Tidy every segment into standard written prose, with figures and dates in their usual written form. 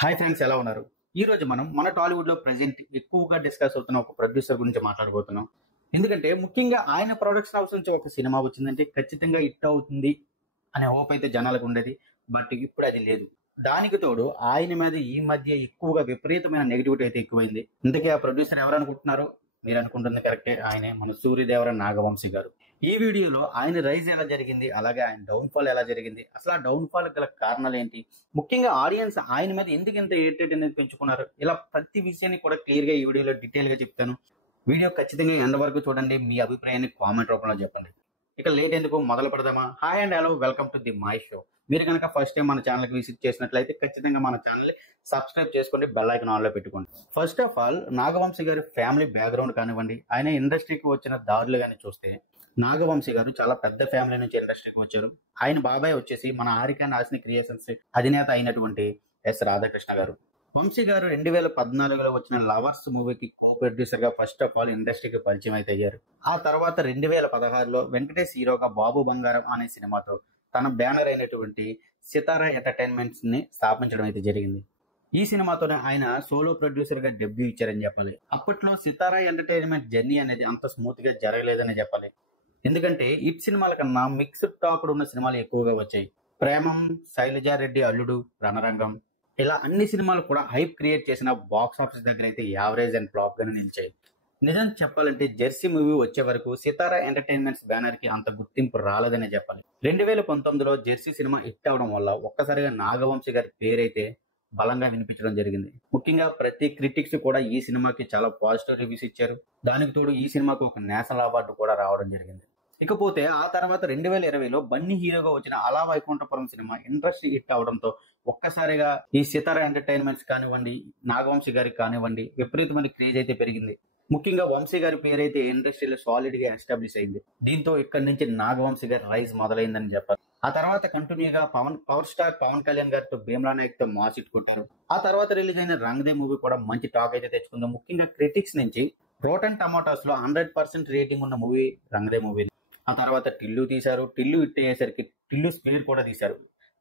Hi friends, ఎలా ఉన్నారు? ఈ రోజు మనం మన టాలీవుడ్ లో ప్రెసెంట్ ఎక్కువగా డిస్కస్ అవుతున్న ఒక ప్రొడ్యూసర్ గురించి మాట్లాడబోతున్నాం. ఎందుకంటే ముఖ్యంగా ఆయన ప్రొడక్షన్ హౌస్ నుంచి ఒక సినిమా వచ్చిందంటే ఖచ్చితంగా హిట్ అవుతుంది అనే హోప్ అయితే జనాలకు ఉండేది. బట్ ఇప్పుడు అది లేదు. దానికి తోడు ఆయన మీద ఈ మధ్య ఎక్కువగా విపరీతమైన నెగిటివిటీ అయితే ఎక్కువైంది. ఇంతకీ ఆ ప్రొడ్యూసర్ ఎవరు అనుకుంటున్నారు? మీరు అనుకుంటుంది కరెక్టే, ఆయనే మన సూర్యదేవర నాగవంశీ గారు. ఈ వీడియోలో ఆయన రైజ్ ఎలా జరిగింది, అలాగే ఆయన డౌన్ ఫాల్ ఎలా జరిగింది, అసలు ఆ డౌన్ ఫాల్ గల కారణాలు ఏంటి, ముఖ్యంగా ఆడియన్స్ ఆయన మీద ఎందుకు ఇంత హేటెడ్ అనేది పెంచుకున్నారు, ఇలా ప్రతి విషయాన్ని కూడా క్లియర్ గా ఈ వీడియోలో డీటెయిల్ గా చెప్తాను. వీడియో ఖచ్చితంగా ఎండ్ వరకు చూడండి. మీ అభిప్రాయాన్ని కామెంట్ రూపంలో చెప్పండి. ఇక లేట్ ఎందుకు, మొదలు పెడదామా? Hi and hello, welcome to the my show. మీరు కనుక ఫస్ట్ టైం మన ఛానల్ కి విజిట్ చేసినట్లయితే ఖచ్చితంగా మన ఛానల్ సబ్స్క్రైబ్ చేసుకోండి, బెల్ ఐకాన్ ఆన్ లో పెట్టుకోండి. ఫస్ట్ ఆఫ్ ఆల్, నాగవంశీ గారి ఫ్యామిలీ బ్యాక్గ్రౌండ్ కానివ్వండి, ఆయన ఇండస్ట్రీకి వచ్చిన దారులు కానీ చూస్తే, నాగవంశీ గారు చాలా పెద్ద ఫ్యామిలీ నుంచి ఇండస్ట్రీకి వచ్చారు. ఆయన బాబాయ్ వచ్చేసి మన ఆరికా నాసిని క్రియేషన్స్ అధినేత అయినటువంటి ఎస్ రాధాకృష్ణ గారు. వంశీ గారు 2014లో వచ్చిన లవర్స్ మూవీకి కో ప్రొడ్యూసర్ గా ఫస్ట్ ఆఫ్ ఆల్ ఇండస్ట్రీకి పరిచయం అయితే అయ్యారు. ఆ తర్వాత 2016లో వెంకటేష్ హీరోగా బాబు బంగారం అనే సినిమాతో తన బ్యానర్ అయినటువంటి సితారా ఎంటర్టైన్మెంట్స్ ని స్థాపించడం అయితే జరిగింది. ఈ సినిమాతోనే ఆయన సోలో ప్రొడ్యూసర్ గా డెబ్యూ ఇచ్చారని చెప్పాలి. అప్పట్లో సితారా ఎంటర్టైన్మెంట్ జర్నీ అనేది అంత స్మూత్ గా జరగలేదని చెప్పాలి. ఎందుకంటే హిట్ సినిమాల కన్నా మిక్స్డ్ టాక్డ్ ఉన్న సినిమాలు ఎక్కువగా వచ్చాయి. ప్రేమం, శైలజారెడ్డి అల్లుడు, రణరంగం, ఇలా అన్ని సినిమాలు కూడా హైప్ క్రియేట్ చేసిన బాక్స్ ఆఫీస్ దగ్గర అయితే యావరేజ్ అండ్ ఫ్లాప్ గానే నిలిచాయి. నిజం చెప్పాలంటే జెర్సీ మూవీ వచ్చే వరకు సితారా ఎంటర్టైన్మెంట్స్ బ్యానర్ కి అంత గుర్తింపు రాలేదనే చెప్పాలి. 2019లో జెర్సీ సినిమా హిట్ అవడం వల్ల ఒక్కసారిగా నాగవంశీ గారి పేరైతే బలంగా వినిపించడం జరిగింది. ముఖ్యంగా ప్రతి క్రిటిక్స్ కూడా ఈ సినిమాకి చాలా పాజిటివ్ రివ్యూస్ ఇచ్చారు. దానికి తోడు ఈ సినిమాకు ఒక నేషనల్ అవార్డు కూడా రావడం జరిగింది. ఇకపోతే ఆ తర్వాత 2020లో బన్నీ హీరోగా వచ్చిన అలా వైకుంఠపురం సినిమా ఇండస్ట్రీ హిట్ అవడంతో ఒక్కసారిగా ఈ సితారా ఎంటర్టైన్మెంట్స్ కానివ్వండి, నాగవంశీ గారికి కానివ్వండి, విపరీతమైన క్రేజ్ అయితే పెరిగింది. ముఖ్యంగా వంశీ గారి పేరైతే ఇండస్ట్రీలో సాలిడ్ గా ఎస్టాబ్లిష్ అయింది. దీంతో ఇక్కడి నుంచి నాగవంశీ గారి రైజ్ మొదలైందని చెప్పారు. ఆ తర్వాత కంటిన్యూగా పవర్ స్టార్ పవన్ కళ్యాణ్ గారితో భీమ్లా నాయక్ తో మాస్ హిట్ కొట్టారు. ఆ తర్వాత రిలీజ్ అయిన రంగదే మూవీ కూడా మంచి టాక్ అయితే తెచ్చుకుంది. ముఖ్యంగా క్రిటిక్స్ నుంచి రోటన్ టమాటోస్ లో 100% రేటింగ్ ఉన్న మూవీ రంగదే మూవీ. ఆ తర్వాత టిల్లు తీశారు. టిల్లు హిట్ అయ్యేసరికి టిల్లు స్క్వేర్ కూడా తీశారు.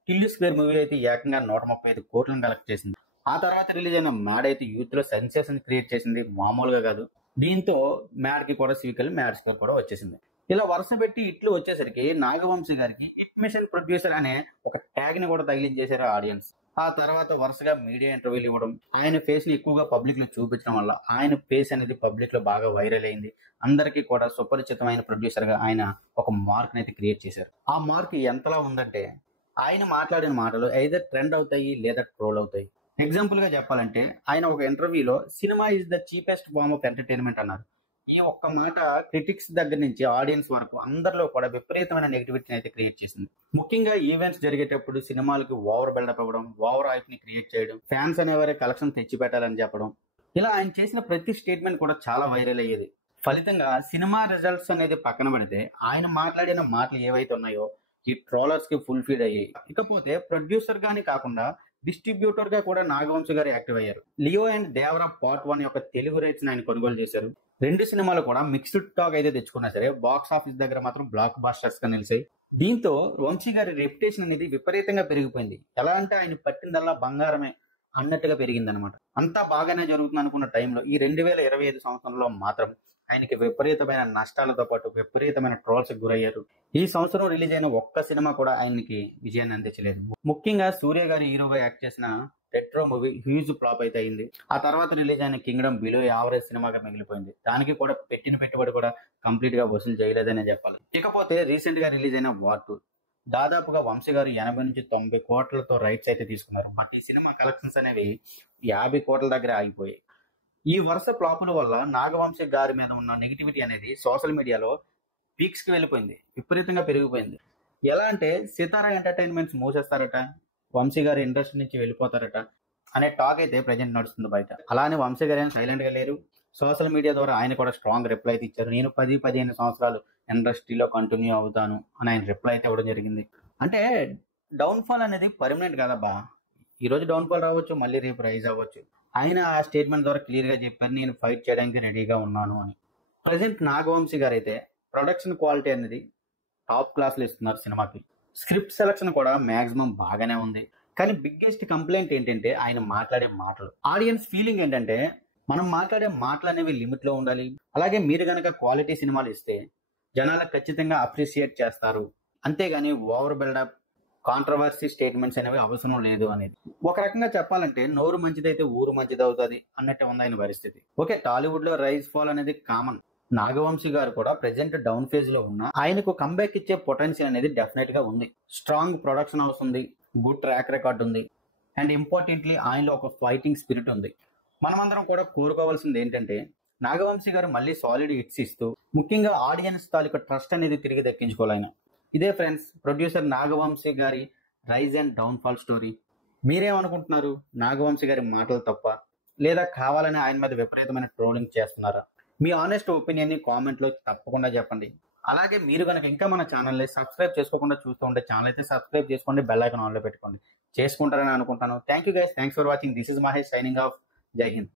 టిల్లు స్క్వేర్ మూవీ అయితే ఏకంగా 135 కోట్లను కలెక్ట్ చేసింది. ఆ తర్వాత రిలీజ్ అయిన మ్యాడ్ అయితే యూత్ లో సెన్సేషన్ క్రియేట్ చేసింది, మామూలుగా కాదు. దీంతో మ్యాడ్ కి కూడా సీక్వెల్ మ్యాడ్ స్కోర్ కూడా వచ్చేసింది. ఇలా వరుస పెట్టి ఇట్లు వచ్చేసరికి నాగవంశీ గారికి హిట్ మిషన్ ప్రొడ్యూసర్ అనే ఒక ట్యాగ్ ని కూడా తగిలించేశారు ఆడియన్స్. ఆ తర్వాత వరుసగా మీడియా ఇంటర్వ్యూలు ఇవ్వడం, ఆయన ఫేస్ ని ఎక్కువగా పబ్లిక్ లో చూపించడం వల్ల ఆయన ఫేస్ అనేది పబ్లిక్ లో బాగా వైరల్ అయింది. అందరికీ కూడా సుపరిచితమైన ప్రొడ్యూసర్ గా ఆయన ఒక మార్క్ అయితే క్రియేట్ చేశారు. ఆ మార్క్ ఎంతలా ఉందంటే, ఆయన మాట్లాడిన మాటలు ఐదర్ ట్రెండ్ అవుతాయి లేదా ట్రోల్ అవుతాయి. ఎగ్జాంపుల్ గా చెప్పాలంటే, ఆయన ఒక ఇంటర్వ్యూలో cinema is the cheapest form of entertainment అన్నారు. ఈ ఒక్క మాట క్రిటిక్స్ దగ్గర నుంచి ఆడియన్స్ వరకు అందరిలో కూడా విపరీతమైన నెగిటివిటీని అయితే క్రియేట్ చేసింది. ముఖ్యంగా ఈవెంట్స్ జరిగేటప్పుడు సినిమాలకు ఓవర్ బిల్డప్ అవ్వడం, ఓవర్ హైప్ ని క్రియేట్ చేయడం, ఫ్యాన్స్ అనేవారే కలెక్షన్ తెచ్చి పెట్టాలని చెప్పడం, ఇలా ఆయన చేసిన ప్రతి స్టేట్మెంట్ కూడా చాలా వైరల్ అయ్యేది. ఫలితంగా సినిమా రిజల్ట్స్ అనేది పక్కన పెడితే ఆయన మాట్లాడిన మాటలు ఏవైతే ఉన్నాయో ఈ ట్రోలర్స్ కి ఫుల్ ఫీడ్ అయ్యాయి. ఇకపోతే ప్రొడ్యూసర్ గాని కాకుండా డిస్ట్రిబ్యూటర్ గా కూడా నాగవంశీ గారు యాక్టివ్ అయ్యారు. లియో అండ్ దేవరా పార్ట్ 1 యొక్క తెలుగు రైట్స్ ఆయన కొనుగోలు చేశారు. రెండు సినిమాలు కూడా మిక్స్డ్ టాక్ అయితే తెచ్చుకున్నా సరే బాక్స్ ఆఫీస్ దగ్గర మాత్రం బ్లాక్ బాస్టర్స్ గా నిలిచాయి. దీంతో వంశీ గారి రెప్యుటేషన్ అనేది విపరీతంగా పెరిగిపోయింది. ఎలా అంటే ఆయన పట్టిందల్లా బంగారమే అన్నట్టుగా పెరిగింది అనమాట. అంతా బాగానే జరుగుతుంది అనుకున్న టైంలో ఈ 2025 సంవత్సరంలో మాత్రం ఆయనకి విపరీతమైన నష్టాలతో పాటు విపరీతమైన ట్రోల్స్ గురయ్యారు. ఈ సంవత్సరం రిలీజ్ అయిన ఒక్క సినిమా కూడా ఆయనకి విజయాన్ని అందించలేదు. ముఖ్యంగా సూర్య గారి హీరోగా యాక్ట్ చేసిన రెట్రో మూవీ హ్యూజ్ ఫ్లాప్ అయితే అయింది. ఆ తర్వాత రిలీజ్ అయిన కింగ్డమ్ బిలో యావరేజ్ సినిమాగా మిగిలిపోయింది. దానికి కూడా పెట్టిన పెట్టుబడి కూడా కంప్లీట్ గా వసూలు చేయలేదనే చెప్పాలి. ఇకపోతే రీసెంట్ గా రిలీజ్ అయిన వార్ 2 దాదాపుగా వంశీ గారు 80 నుంచి 90 కోట్లతో రైట్స్ అయితే తీసుకున్నారు. బట్ ఈ సినిమా కలెక్షన్స్ అనేవి 50 కోట్ల దగ్గర ఆగిపోయాయి. ఈ వరుస ఫ్లాపుల వల్ల నాగవంశీ గారి మీద ఉన్న నెగిటివిటీ అనేది సోషల్ మీడియాలో పీక్స్ కి వెళ్ళిపోయింది, విపరీతంగా పెరిగిపోయింది. ఎలా అంటే సితారా ఎంటర్టైన్మెంట్స్ మూసేస్తారట, వంశీ గారి ఇండస్ట్రీ నుంచి వెళ్ళిపోతారట అనే టాక్ అయితే ప్రజెంట్ నడుస్తుంది బయట. అలానే వంశీ గారు సైలెంట్ గా లేరు. సోషల్ మీడియా ద్వారా ఆయన కూడా స్ట్రాంగ్ రిప్లై అయితే ఇచ్చారు. నేను 10-15 సంవత్సరాలు ఇండస్ట్రీలో కంటిన్యూ అవుతాను అని ఆయన రిప్లై అయితే ఇవ్వడం జరిగింది. అంటే డౌన్ ఫాల్ అనేది పర్మనెంట్ కాదబ్బా. ఈ రోజు డౌన్ ఫాల్ రావచ్చు, మళ్ళీ రేపు రైజ్ అవ్వచ్చు. ఆయన ఆ స్టేట్మెంట్ ద్వారా క్లియర్ గా చెప్పారు, నేను ఫైట్ చేయడానికి రెడీగా ఉన్నాను అని. ప్రజెంట్ నాగవంశీ గారు అయితే ప్రొడక్షన్ క్వాలిటీ అనేది టాప్ క్లాస్ లో ఇస్తున్నారు సినిమాకి. స్క్రిప్ట్ సెలక్షన్ కూడా మాక్సిమం బాగానే ఉంది. కానీ బిగ్గెస్ట్ కంప్లైంట్ ఏంటంటే ఆయన మాట్లాడే మాటలు. ఆడియన్స్ ఫీలింగ్ ఏంటంటే మనం మాట్లాడే మాటలు అనేవి లిమిట్ లో ఉండాలి. అలాగే మీరు గనక క్వాలిటీ సినిమాలు ఇస్తే జనాలకు ఖచ్చితంగా అప్రిషియేట్ చేస్తారు. అంతేగాని ఓవర్ బిల్డప్, కాంట్రవర్సీ స్టేట్మెంట్స్ అనేవి అవసరం లేదు అనేది. ఒక రకంగా చెప్పాలంటే నోరు మంచిదైతే ఊరు మంచిది అవుతుంది అన్నట్టు ఉంది ఆయన పరిస్థితి. ఓకే, టాలీవుడ్ లో రైజ్ ఫాల్ అనేది కామన్. నాగవంశీ గారు కూడా ప్రెసెంట్ డౌన్ ఫేజ్ లో ఉన్న ఆయనకు కంబ్యాక్ ఇచ్చే పొటెన్షియల్ అనేది డెఫినెట్ గా ఉంది. స్ట్రాంగ్ ప్రొడక్షన్ హౌస్ ఉంది, గుడ్ ట్రాక్ రికార్డ్ ఉంది, అండ్ ఇంపార్టెంట్లీ ఆయనలో ఒక ఫైటింగ్ స్పిరిట్ ఉంది. మనమందరం కూడా కోరుకోవాల్సింది ఏంటంటే నాగవంశీ గారు మళ్ళీ సాలిడ్ హిట్స్ ఇస్తూ ముఖ్యంగా ఆడియన్స్ తాలూకా ట్రస్ట్ అనేది తిరిగి దక్కించుకోవాలి. ఇదే ఫ్రెండ్స్ ప్రొడ్యూసర్ నాగవంశీ గారి rise and downfall story. మీరేమనుకుంటున్నారు? నాగవంశీ గారి మాటలు తప్ప, లేదా కావాలని ఆయన మీద విపరీతమైన ట్రోలింగ్ చేస్తున్నారా? మీ ఆనెస్ట్ ఒపీనియన్ ని కామెంట్ లో తప్పకుండా చెప్పండి. అలాగే మీరు కనుక ఇంకా మన ఛానల్ ని సబ్స్క్రైబ్ చేసుకోకుండా చూస్తూ ఉంటే ఛానల్ అయితే సబ్స్క్రైబ్ చేసుకోండి, బెల్ ఐకాన్ ఆన్ లో పెట్టుకోండి. చేసుకుంటారని అనుకుంటాను. Thank you guys, thanks for watching. This is Mahesh signing off. జై హింద్.